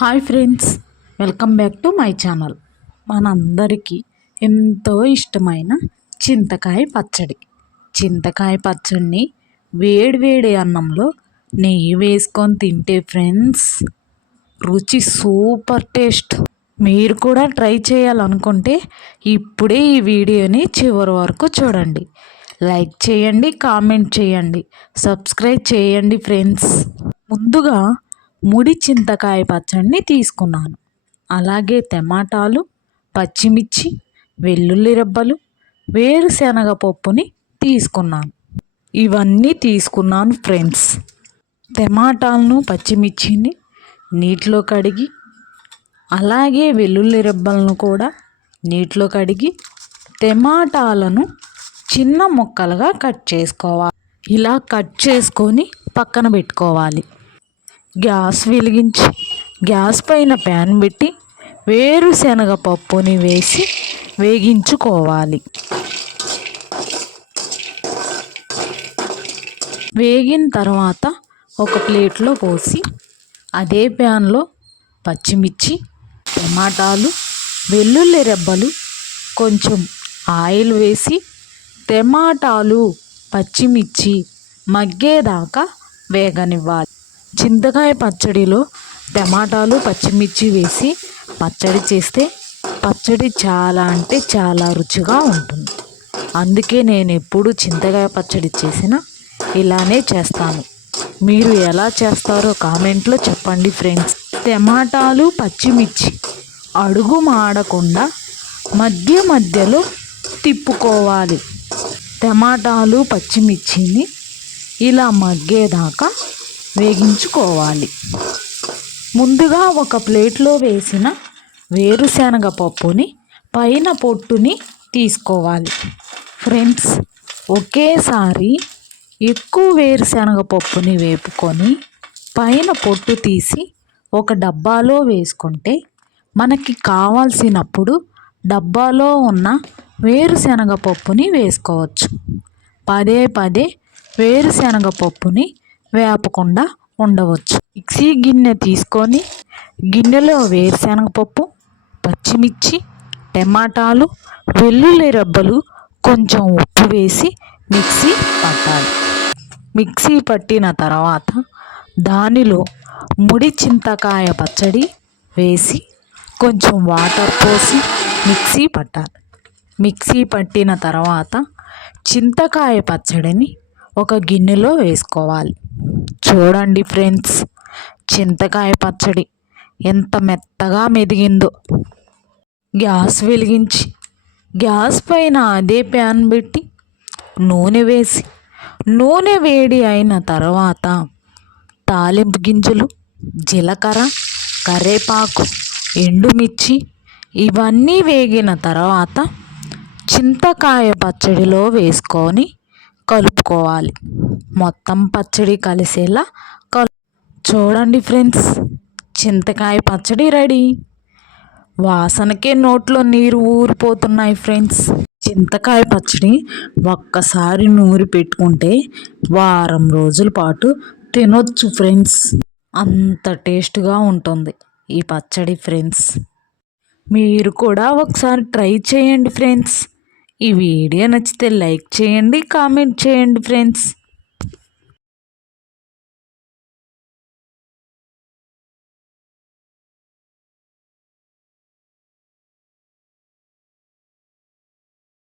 Hi friends, welcome back to my channel. మనందరికీ ఎంతో ఇష్టమైన చింతకాయ పచ్చడి. చింతకాయ పచ్చడిని వేడి అన్నంలో నెయ్యి వేసుకొని తింటే ఫ్రెండ్స్, రుచి సూపర్ టేస్ట్. మీరు కూడా ట్రై చేయాలనుకుంటే ఇప్పుడే ఈ వీడియోని చివరి వరకు చూడండి. లైక్ చేయండి, కామెంట్ చేయండి, సబ్స్క్రైబ్ చేయండి ఫ్రెండ్స్. ముందుగా ముడి చింతకాయ పచ్చడిని తీసుకున్నాను. అలాగే టమాటాలు, పచ్చిమిర్చి, వెల్లుల్లి రెబ్బలు, వేరుశనగ పప్పుని తీసుకున్నాను. ఇవన్నీ తీసుకున్నాను ఫ్రెండ్స్. టమాటాలను, పచ్చిమిర్చిని నీటిలో కడిగి, అలాగే వెల్లుల్లి రెబ్బలను కూడా నీటిలో కడిగి, టమాటాలను చిన్న ముక్కలుగా కట్ చేసుకోవాలి. ఇలా కట్ చేసుకొని పక్కన పెట్టుకోవాలి. గ్యాస్ వెలిగించి గ్యాస్ పైన ప్యాన్ పెట్టి వేరుశనగ పప్పుని వేసి వేగించుకోవాలి. వేగిన తర్వాత ఒక ప్లేట్లో పోసి అదే ప్యాన్లో పచ్చిమిర్చి, టమాటాలు, వెల్లుల్లి రెబ్బలు, కొంచెం ఆయిల్ వేసి టమాటాలు, పచ్చిమిర్చి మగ్గేదాకా వేగనివ్వాలి. చింతకాయ పచ్చడిలో టమాటాలు, పచ్చిమిర్చి వేసి పచ్చడి చేస్తే పచ్చడి చాలా అంటే చాలా రుచిగా ఉంటుంది. అందుకే నేను ఎప్పుడు చింతకాయ పచ్చడి చేసినా ఇలానే చేస్తాను. మీరు ఎలా చేస్తారో కామెంట్లో చెప్పండి ఫ్రెండ్స్. టమాటాలు, పచ్చిమిర్చి అడుగు మాడకుండా మధ్యలో తిప్పుకోవాలి. టమాటాలు, పచ్చిమిర్చిని ఇలా మగ్గేదాకా వేగించుకోవాలి. ముందుగా ఒక ప్లేట్లో వేసిన వేరుశనగ పప్పుని పైన పొట్టుని తీసుకోవాలి. ఫ్రెండ్స్, ఒకేసారి ఎక్కువ వేరుశనగ పప్పుని వేపుకొని పైన పొట్టు తీసి ఒక డబ్బాలో వేసుకుంటే మనకి కావాల్సినప్పుడు డబ్బాలో ఉన్న వేరుశనగ పప్పుని వేసుకోవచ్చు. పదే వేరుశనగ పప్పుని వేపకుండా ఉండవచ్చు. మిక్సీ గిన్నె తీసుకొని గిన్నెలో వేరుశనగపప్పు, పచ్చిమిర్చి, టమాటాలు, వెల్లుల్లి రెబ్బలు, కొంచెం ఉప్పు వేసి మిక్సీ పట్టాలి. మిక్సీ పట్టిన తర్వాత దానిలో ముడి చింతకాయ పచ్చడి వేసి కొంచెం వాటర్ పోసి మిక్సీ పట్టాలి. మిక్సీ పట్టిన తర్వాత చింతకాయ పచ్చడిని ఒక గిన్నెలో వేసుకోవాలి. చూడండి ఫ్రెండ్స్, చింతకాయ పచ్చడి ఎంత మెత్తగా మెదిగిందో. గ్యాస్ వెలిగించి గ్యాస్ పైన అదే ప్యాన్ పెట్టి నూనె వేసి నూనె వేడి అయిన తర్వాత తాలింపు గింజలు, జీలకర్ర, కరివేపాకు, ఎండుమిర్చి ఇవన్నీ వేగిన తర్వాత చింతకాయ పచ్చడిలో వేసుకొని కలుపుకోవాలి. మొత్తం పచ్చడి కలిసేలా చూడండి ఫ్రెండ్స్, చింతకాయ పచ్చడి రెడీ. వాసనకే నోట్లో నీరు ఊరిపోతున్నాయి ఫ్రెండ్స్. చింతకాయ పచ్చడి ఒక్కసారి నూరి పెట్టుకుంటే వారం రోజుల పాటు తినొచ్చు ఫ్రెండ్స్. అంత టేస్ట్గా ఉంటుంది ఈ పచ్చడి ఫ్రెండ్స్. మీరు కూడా ఒకసారి ట్రై చేయండి ఫ్రెండ్స్. ఈ వీడియో నచ్చితే లైక్ చేయండి, కామెంట్ చేయండి ఫ్రెండ్స్.